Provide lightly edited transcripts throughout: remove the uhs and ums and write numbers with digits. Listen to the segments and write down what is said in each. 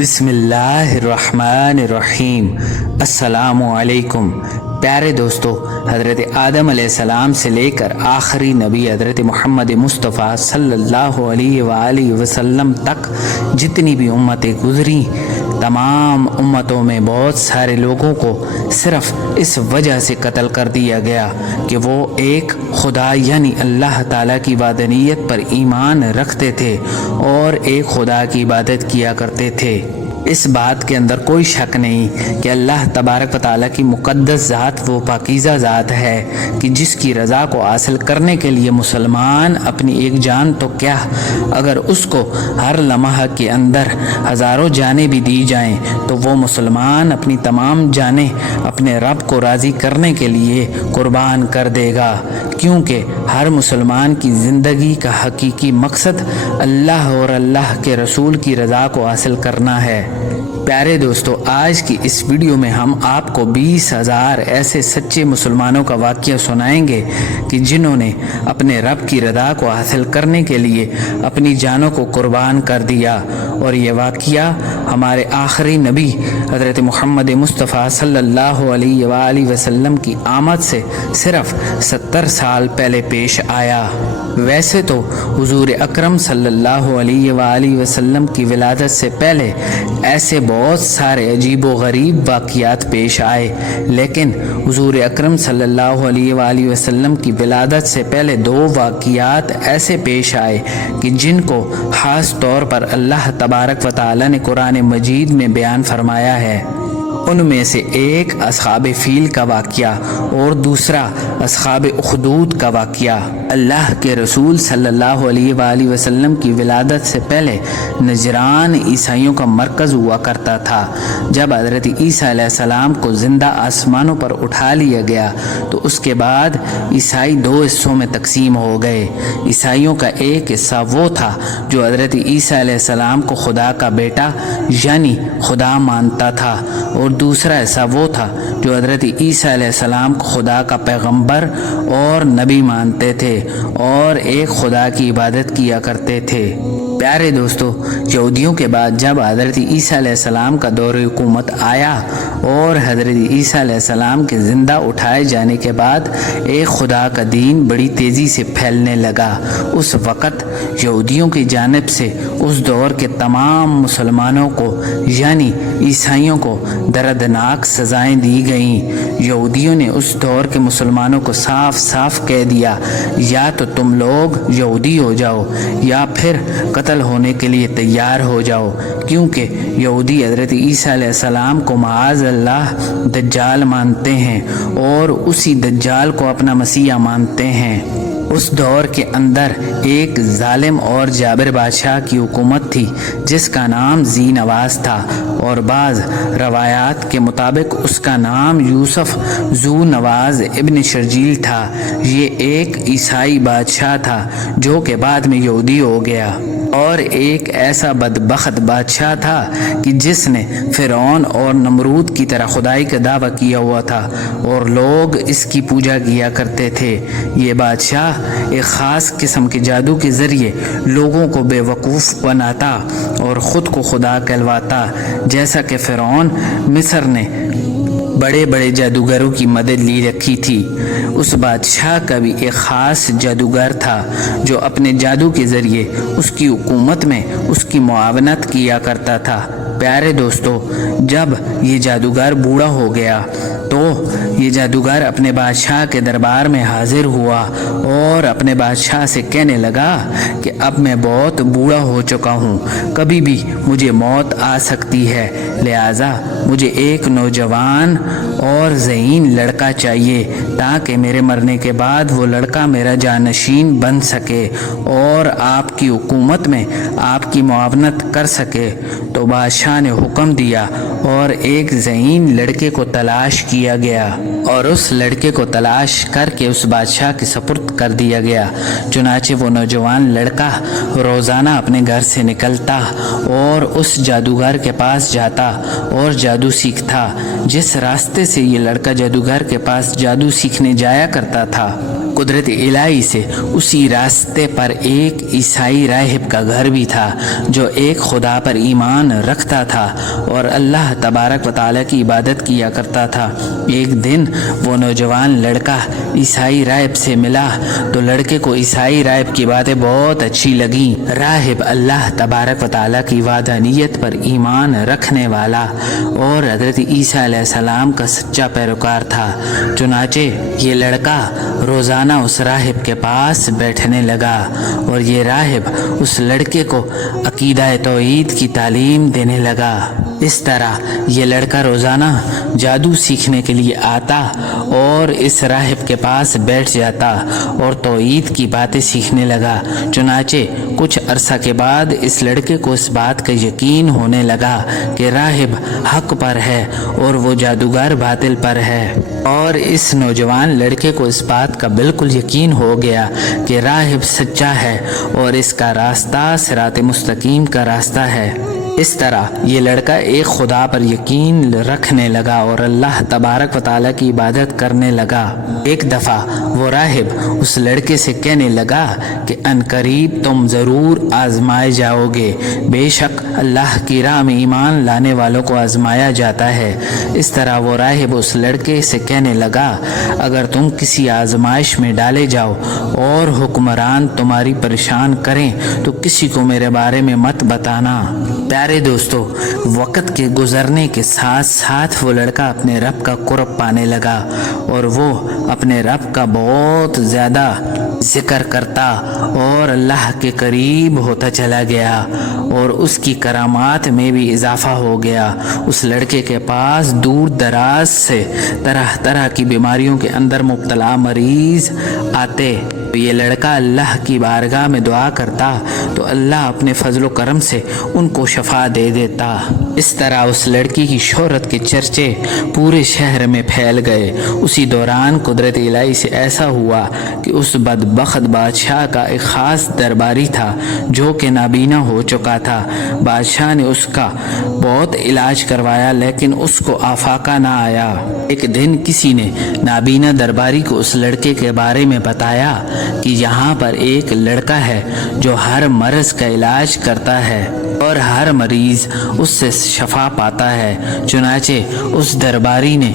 بسم اللہ الرحمن الرحیم۔ السلام علیکم پیارے دوستو، حضرت آدم علیہ السلام سے لے کر آخری نبی حضرت محمد مصطفیٰ صلی اللہ علیہ وآلہ وسلم تک جتنی بھی امتیں گزری، تمام امتوں میں بہت سارے لوگوں کو صرف اس وجہ سے قتل کر دیا گیا کہ وہ ایک خدا یعنی اللہ تعالیٰ کی وحدانیت پر ایمان رکھتے تھے اور ایک خدا کی عبادت کیا کرتے تھے۔ اس بات کے اندر کوئی شک نہیں کہ اللہ تبارک و تعالیٰ کی مقدس ذات وہ پاکیزہ ذات ہے کہ جس کی رضا کو حاصل کرنے کے لیے مسلمان اپنی ایک جان تو کیا، اگر اس کو ہر لمحہ کے اندر ہزاروں جانیں بھی دی جائیں تو وہ مسلمان اپنی تمام جانیں اپنے رب کو راضی کرنے کے لیے قربان کر دے گا، کیونکہ ہر مسلمان کی زندگی کا حقیقی مقصد اللہ اور اللہ کے رسول کی رضا کو حاصل کرنا ہے۔ پیارے دوستو، آج کی اس ویڈیو میں ہم آپ کو 20,000 ایسے سچے مسلمانوں کا واقعہ سنائیں گے کہ جنہوں نے اپنے رب کی رضا کو حاصل کرنے کے لیے اپنی جانوں کو قربان کر دیا، اور یہ واقعہ ہمارے آخری نبی حضرت محمد مصطفیٰ صلی اللہ علیہ وآلہ وسلم کی آمد سے صرف 70 سال پہلے پیش آیا۔ ویسے تو حضور اکرم صلی اللہ علیہ وآلہ وسلم کی ولادت سے پہلے ایسے بہت سارے عجیب و غریب واقعات پیش آئے، لیکن حضور اکرم صلی اللہ علیہ وآلہ وسلم کی ولادت سے پہلے 2 واقعات ایسے پیش آئے کہ جن کو خاص طور پر اللہ تبارک و تعالی نے قرآن مجید میں بیان فرمایا ہے۔ ان میں سے ایک اصحاب فیل کا واقعہ اور دوسرا اصحاب اخدود کا واقعہ۔ اللہ کے رسول صلی اللہ علیہ وآلہ وسلم کی ولادت سے پہلے نجران عیسائیوں کا مرکز ہوا کرتا تھا۔ جب حضرت عیسیٰ علیہ السلام کو زندہ آسمانوں پر اٹھا لیا گیا تو اس کے بعد عیسائی 2 حصوں میں تقسیم ہو گئے۔ عیسائیوں کا ایک حصہ وہ تھا جو حضرت عیسیٰ علیہ السلام کو خدا کا بیٹا یعنی خدا مانتا تھا، اور دوسرا حصہ وہ تھا جو حضرت عیسیٰ علیہ السلام کو خدا کا پیغمبر اور نبی مانتے تھے اور ایک خدا کی عبادت کیا کرتے تھے۔ پیارے دوستو، یہودیوں کے بعد جب حضرت عیسیٰ علیہ السلام کا دور حکومت آیا اور حضرت عیسیٰ علیہ السلام کے زندہ اٹھائے جانے کے بعد ایک خدا کا دین بڑی تیزی سے پھیلنے لگا، اس وقت یہودیوں کی جانب سے اس دور کے تمام مسلمانوں کو یعنی عیسائیوں کو دردناک سزائیں دی گئیں۔ یہودیوں نے اس دور کے مسلمانوں کو صاف صاف کہہ دیا، یا تو تم لوگ یہودی ہو جاؤ یا پھر قتل ہونے کے لیے تیار ہو جاؤ، کیونکہ یہودی حضرت عیسیٰ علیہ السلام کو معاذ اللہ دجال مانتے ہیں اور اسی دجال کو اپنا مسیح مانتے ہیں۔ اس دور کے اندر ایک ظالم اور جابر بادشاہ کی حکومت تھی جس کا نام ذی نواز تھا، اور بعض روایات کے مطابق اس کا نام یوسف ذو نواز ابن شرجیل تھا۔ یہ ایک عیسائی بادشاہ تھا جو کہ بعد میں یہودی ہو گیا، اور ایک ایسا بدبخت بادشاہ تھا کہ جس نے فرعون اور نمرود کی طرح خدائی کا دعویٰ کیا ہوا تھا اور لوگ اس کی پوجا کیا کرتے تھے۔ یہ بادشاہ ایک خاص قسم کے جادو کے ذریعے لوگوں کو بے وقوف بناتا اور خود کو خدا کہلواتا، جیسا کہ فرعون مصر نے بڑے بڑے جادوگروں کی مدد لی رکھی تھی۔ اس بادشاہ کا بھی ایک خاص جادوگر تھا جو اپنے جادو کے ذریعے اس کی حکومت میں اس کی معاونت کیا کرتا تھا۔ پیارے دوستو، جب یہ جادوگر بوڑھا ہو گیا تو یہ جادوگر اپنے بادشاہ کے دربار میں حاضر ہوا اور اپنے بادشاہ سے کہنے لگا کہ اب میں بہت بوڑھا ہو چکا ہوں، کبھی بھی مجھے موت آ سکتی ہے، لہٰذا مجھے ایک نوجوان اور ذہین لڑکا چاہیے تاکہ میرے مرنے کے بعد وہ لڑکا میرا جانشین بن سکے اور آپ کی حکومت میں آپ کی معاونت کر سکے۔ تو بادشاہ نے حکم دیا اور ایک ذہین لڑکے کو تلاش کیا گیا، اور اس لڑکے کو تلاش کر کے اس بادشاہ کے سپرد کر دیا گیا۔ چنانچہ وہ نوجوان لڑکا روزانہ اپنے گھر سے نکلتا اور اس جادوگر کے پاس جاتا اور جادو سیکھتا۔ جس راستے سے یہ لڑکا جادوگر کے پاس جادو سیکھنے جایا کرتا تھا، कुदरत इलाही से उसी रास्ते पर एक ईसाई राहिब का घर भी था जो एक खुदा पर ईमान रखता था और अल्लाह तबारक व तआला की इबादत किया करता था। एक दिन वो नौजवान लड़का ईसाई राहिब से मिला तो लड़के को ईसाई राहिब की बातें बहुत अच्छी लगी। राहिब अल्लाह तबारक व तआला की वाहदानियत पर ईमान रखने वाला और हज़रत ईसा अलैहिस्सलाम का सच्चा पैरोकार था। चुनाचे ये लड़का रोज़ाना उस राहिब के पास बैठने लगा और ये राहिब उस लड़के को अकीदा तौहीद की तालीम देने लगा। इस तरह ये लड़का रोज़ाना जादू सीखने के लिए आता और इस राहिब के पास बैठ जाता और तौहीद की बातें सीखने लगा। चुनाचे कुछ अरसा के बाद इस लड़के को इस बात का यकीन होने लगा कि राहिब हक पर है और वो जादूगर बातिल पर है। और इस नौजवान लड़के को इस बात का बिल्कुल यकीन हो गया कि राहिब सच्चा है और इसका रास्ता सिरात मुस्तकीम का रास्ता है। इस तरह ये लड़का एक खुदा पर यकीन रखने लगा और अल्लाह तबारक व तआला की इबादत करने लगा। एक दफ़ा वो राहिब उस लड़के से कहने लगा कि अनकरीब तुम ज़रूर आजमाए जाओगे, बेशक अल्लाह की राह में ईमान लाने वालों को आजमाया जाता है। इस तरह वो राहिब उस लड़के से कहने लगा, अगर तुम किसी आजमाइश में डाले जाओ और हुक्मरान तुम्हारी परेशान करें तो किसी को मेरे बारे में मत बताना। प्यारे दोस्तों, वक़्त के गुज़रने के साथ साथ वो लड़का अपने रब का कुर्ब पाने लगा और वो अपने रब का बहुत ज़्यादा ज़िक्र करता और अल्लाह के करीब होता चला गया और उसकी करामात में भी इजाफ़ा हो गया। उस लड़के के पास दूर दराज से तरह तरह की बीमारियों के अंदर मुब्तला मरीज़ आते। ये लड़का अल्लाह की बारगाह में दुआ करता तो अल्लाह अपने फजलो करम से उनको शफा दे देता। इस तरह उस लड़की की शोहरत के चर्चे पूरे शहर में फैल गए। उसी दौरान कुदरत इलाही से ऐसा हुआ कि उस बदबख्त बादशाह का एक ख़ास दरबारी था जो कि नाबीना हो चुका था। बादशाह ने उसका बहुत इलाज करवाया लेकिन उसको आफाका ना आया। एक दिन किसी ने नाबीना दरबारी को उस लड़के के बारे में बताया कि यहाँ पर एक लड़का है जो हर मर्ज़ का इलाज करता है और हर मरीज़ उससे शफा पाता है। चुनाचे उस दरबारी ने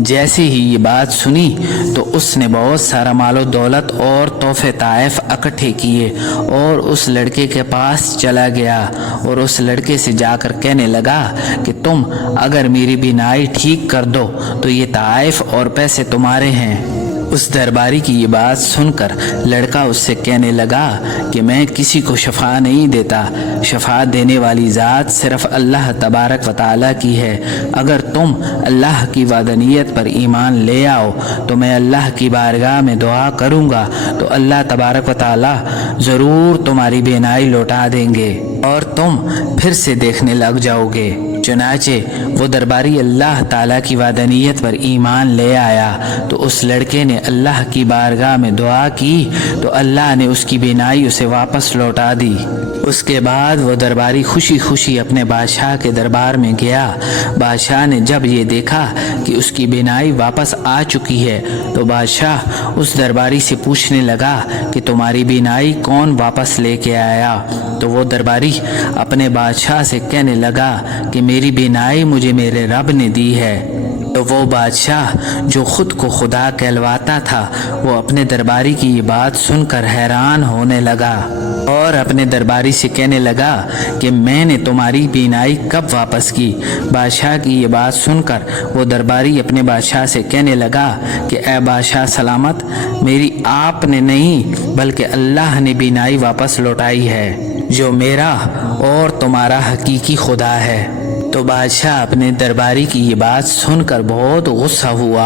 जैसे ही ये बात सुनी तो उसने बहुत सारा मालो दौलत और तोहफे ताइफ इकट्ठे किए और उस लड़के के पास चला गया और उस लड़के से जाकर कहने लगा कि तुम अगर मेरी बीनाई ठीक कर दो तो ये ताइफ और पैसे तुम्हारे हैं। उस दरबारी की ये बात सुनकर लड़का उससे कहने लगा कि मैं किसी को शफा नहीं देता, शफा देने वाली ज़ात सिर्फ़ अल्लाह तबारक व तआला की है। अगर तुम अल्लाह की वादनीयत पर ईमान ले आओ तो मैं अल्लाह की बारगाह में दुआ करूँगा तो अल्लाह तबारक व तआला ज़रूर तुम्हारी बीनाई लौटा देंगे और तुम फिर से देखने लग जाओगे। चुनाचे वो दरबारी अल्लाह ताला की वादनीयत पर ईमान ले आया तो उस लड़के ने अल्लाह की बारगाह में दुआ की तो अल्लाह ने उसकी बीनाई उसे वापस लौटा दी। उसके बाद वो दरबारी खुशी खुशी अपने बादशाह के दरबार में गया। बादशाह ने जब ये देखा कि उसकी बीनाई वापस आ चुकी है तो बादशाह उस दरबारी से पूछने लगा कि तुम्हारी बीनाई कौन वापस लेके आया। तो वो दरबारी अपने बादशाह से कहने लगा कि मेरी बीनाई मुझे मेरे रब ने दी है। तो वो बादशाह जो खुद को खुदा कहलवाता था वो अपने दरबारी की ये बात सुनकर हैरान होने लगा और अपने दरबारी से कहने लगा कि मैंने तुम्हारी बीनाई कब वापस की। बादशाह की ये बात सुनकर वो दरबारी अपने बादशाह से कहने लगा कि ए बादशाह सलामत, मेरी आपने नहीं बल्कि अल्लाह ने बीनाई वापस लौटाई है जो मेरा और तुम्हारा हकीकी खुदा है। तो बादशाह अपने दरबारी की ये बात सुनकर बहुत गुस्सा हुआ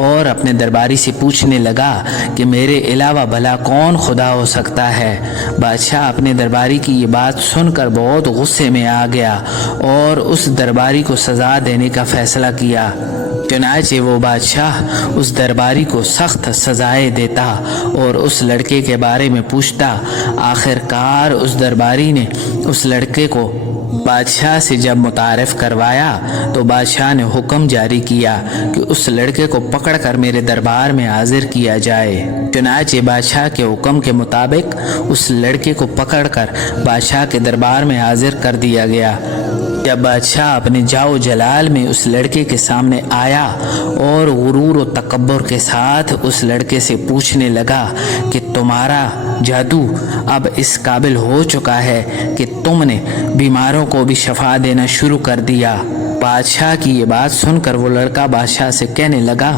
और अपने दरबारी से पूछने लगा कि मेरे अलावा भला कौन खुदा हो सकता है। बादशाह अपने दरबारी की ये बात सुनकर बहुत गुस्से में आ गया और उस दरबारी को सज़ा देने का फ़ैसला किया। चुनाचे वो बादशाह उस दरबारी को सख्त सज़ाएं देता और उस लड़के के बारे में पूछता। आखिरकार उस दरबारी ने उस लड़के को बादशाह से जब मुतारिफ करवाया तो बादशाह ने हुक्म जारी किया कि उस लड़के को पकड़कर मेरे दरबार में हाजिर किया जाए। चुनांचे बादशाह के हुक्म के मुताबिक उस लड़के को पकड़कर बादशाह के दरबार में हाजिर कर दिया गया। जब बादशाह अपने जाओ जलाल में उस लड़के के सामने आया और गुरूर और तकब्बुर के साथ उस लड़के से पूछने लगा कि तुम्हारा जादू अब इस काबिल हो चुका है कि तुमने बीमारों को भी शफा देना शुरू कर दिया। बादशाह की ये बात सुनकर वो लड़का बादशाह से कहने लगा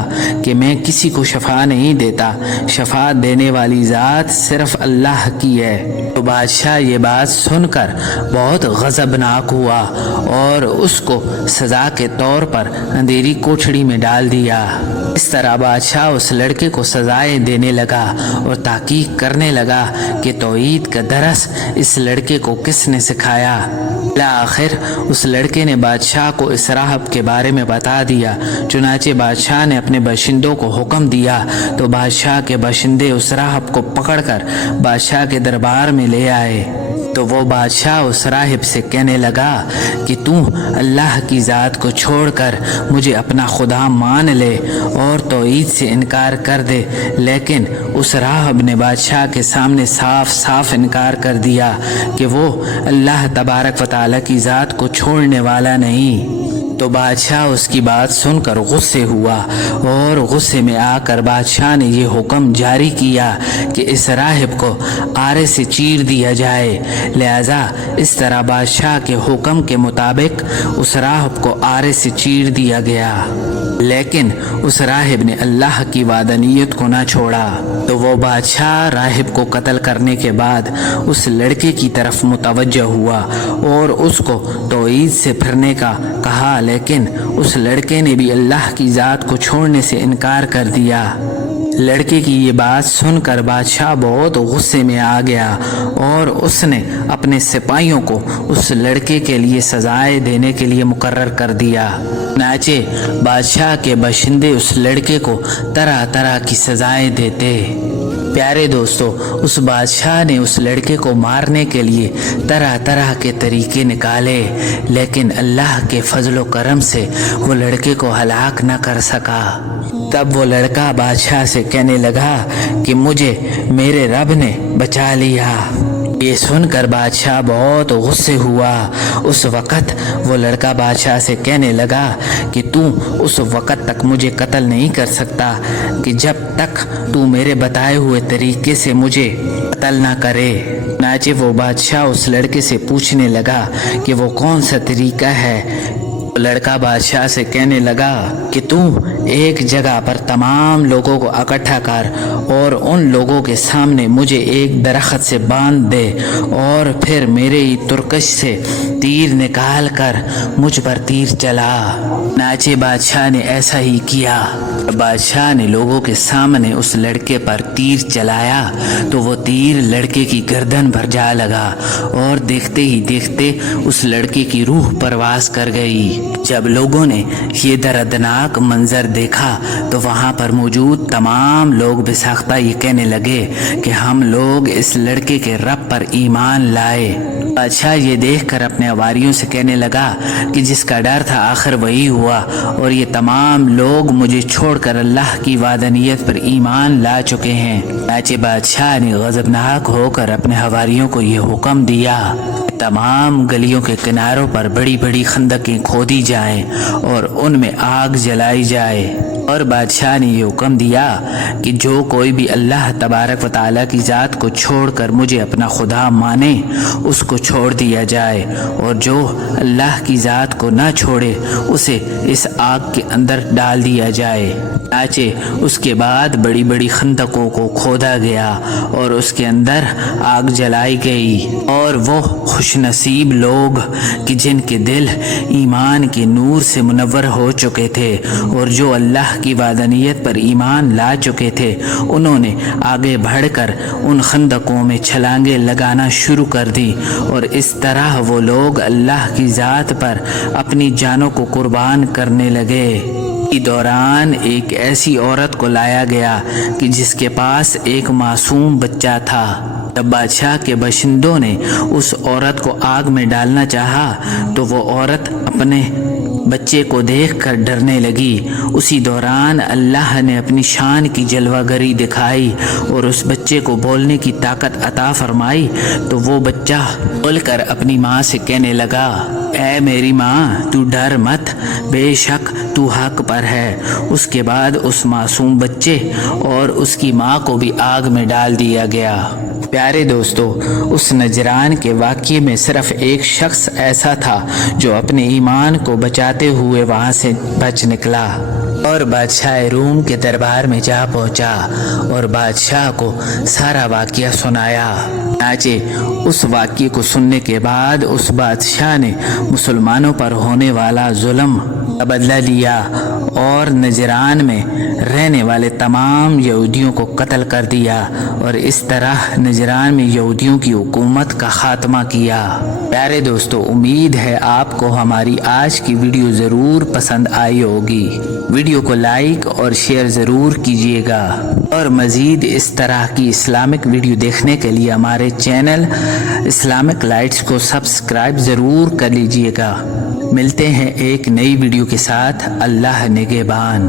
कि मैं किसी को शफा नहीं देता, शफा देने वाली ज़ात सिर्फ अल्लाह की है। तो बादशाह ये बात सुनकर बहुत गज़बनाक हुआ और उसको सज़ा के तौर पर अंधेरी कोठड़ी में डाल दिया। इस तरह बादशाह उस लड़के को सजाएं देने लगा और ताकीक करने लगा कि तौहीद का दरस इस लड़के को किसने सिखाया। आखिर उस लड़के ने बादशाह को इस राहब के बारे में बता दिया। चुनांचे बादशाह ने अपने बाशिंदों को हुक्म दिया तो बादशाह के बाशिंदे उस राहब को पकड़कर बादशाह के दरबार में ले आए। तो वो बादशाह उस राहिब से कहने लगा कि तू अल्लाह की ज़ात को छोड़कर मुझे अपना खुदा मान ले और तौहीद से इनकार कर दे। लेकिन उस राहिब ने बादशाह के सामने साफ साफ इनकार कर दिया कि वो अल्लाह तबारक व तआला की ज़ात को छोड़ने वाला नहीं। तो बादशाह उसकी बात सुनकर गुस्से हुआ और गुस्से में आकर बादशाह ने ये हुक्म जारी किया कि इस राहिब को आरे से चीर दिया जाए। लिहाजा इस तरह बादशाह के हुक्म के मुताबिक उस राहिब को आरे से चीर दिया गया। लेकिन उस राहिब ने अल्लाह की वादनीयत को ना छोड़ा। तो वो बादशाह राहिब को कत्ल करने के बाद उस लड़के की तरफ मुतवज्जह हुआ और उसको तौहीद से फिरने का कहा। लेकिन उस लड़के ने भी अल्लाह की ज़ात को छोड़ने से इनकार कर दिया। लड़के की ये बात सुनकर बादशाह बहुत गुस्से में आ गया और उसने अपने सिपाहियों को उस लड़के के लिए सजाएं देने के लिए मुकर्रर कर दिया। नाचे बादशाह के बाशिंदे उस लड़के को तरह तरह की सजाएं देते। प्यारे दोस्तों, उस बादशाह ने उस लड़के को मारने के लिए तरह तरह के तरीके निकाले, लेकिन अल्लाह के फजलो करम से वो लड़के को हलाक न कर सका। तब वो लड़का बादशाह से कहने लगा कि मुझे मेरे रब ने बचा लिया। ये सुनकर बादशाह बहुत गुस्से हुआ। उस वक़्त वो लड़का बादशाह से कहने लगा कि तू उस वक़्त तक मुझे कत्ल नहीं कर सकता कि जब तक तू मेरे बताए हुए तरीके से मुझे कत्ल ना करे। नाचे वो बादशाह उस लड़के से पूछने लगा कि वो कौन सा तरीका है। लड़का बादशाह से कहने लगा कि तू एक जगह पर तमाम लोगों को इकट्ठा कर और उन लोगों के सामने मुझे एक दरख्त से बांध दे और फिर मेरे ही तुर्कश से तीर निकाल कर मुझ पर तीर चला। नाचे बादशाह ने ऐसा ही किया। बादशाह ने लोगों के सामने उस लड़के पर तीर चलाया तो वो तीर लड़के की गर्दन पर जा लगा और देखते ही देखते उस लड़के की रूह परवास कर गई। जब लोगों ने ये दर्दनाक मंजर देखा तो वहाँ पर मौजूद तमाम लोग बेसाख्ता ये कहने लगे कि हम लोग इस लड़के के रब पर ईमान लाए। बादशाह ये देखकर अपने अवारियों से कहने लगा कि जिसका डर था आखिर वही हुआ और ये तमाम लोग मुझे छोड़कर अल्लाह की वादनीयत पर ईमान ला चुके हैं। नाचे बादशाह ने गज़बनाक होकर अपने हवारियों को ये हुक्म दिया तमाम गलियों के किनारों पर बड़ी बड़ी खंदकें खोदी जाएं और उनमें आग जलाई जाए। और बादशाह ने ये हुक्म दिया कि जो कोई भी अल्लाह तबारक व तआला की ज़ात को छोड़कर मुझे अपना खुदा माने उसको छोड़ दिया जाए और जो अल्लाह की ज़ात को ना छोड़े उसे इस आग के अंदर डाल दिया जाए। नाचे उसके बाद बड़ी बड़ी खंदकों को खोदा गया और उसके अंदर आग जलाई गई और वो खुशनसीब लोग कि जिनके दिल ईमान के नूर से मुनव्वर हो चुके थे और जो अल्लाह की वादनीयत पर ईमान ला चुके थे उन्होंने आगे बढ़कर उन खंदकों में छलांगे लगाना शुरू कर दी और इस तरह वो लोग अल्लाह की ज़ात पर अपनी जानों को कुर्बान करने लगे। اسی دوران ایک ایسی عورت کو لایا گیا کہ جس کے پاس ایک معصوم بچہ تھا۔ جب بادشاہ کے باشندوں نے اس عورت کو آگ میں ڈالنا چاہا تو وہ عورت اپنے بچے کو دیکھ کر ڈرنے لگی۔ اسی دوران اللہ نے اپنی شان کی جلوہ گری دکھائی اور اس بچے کو بولنے کی طاقت عطا فرمائی تو وہ بچہ بول کر اپنی ماں سے کہنے لگا، اے میری ماں، تو ڈر مت، بے شک تو حق پر ہے۔ اس کے بعد اس معصوم بچے اور اس کی ماں کو بھی آگ میں ڈال دیا گیا۔ پیارے دوستو، اس نجران کے واقعے میں صرف ایک شخص ایسا تھا جو اپنے ایمان کو بچاتے ہوئے وہاں سے بچ نکلا اور بادشاہ روم کے دربار میں جا پہنچا اور بادشاہ کو سارا واقعہ سنایا۔ چنانچہ اس واقعے کو سننے کے بعد اس بادشاہ نے مسلمانوں پر ہونے والا ظلم کا بدلہ لیا اور نجران میں رہنے والے تمام یہودیوں کو قتل کر دیا اور اس طرح نجران میں یہودیوں کی حکومت کا خاتمہ کیا۔ پیارے دوستو، امید ہے آپ کو ہماری آج کی ویڈیو ضرور پسند آئی ہوگی۔ ویڈیو کو لائک اور شیئر ضرور کیجیے گا اور مزید اس طرح کی اسلامک ویڈیو دیکھنے کے لیے ہمارے چینل اسلامک لائٹس کو سبسکرائب ضرور کر لیجیے گا۔ ملتے ہیں ایک نئی ویڈیو کے ساتھ۔ اللہ نگہبان۔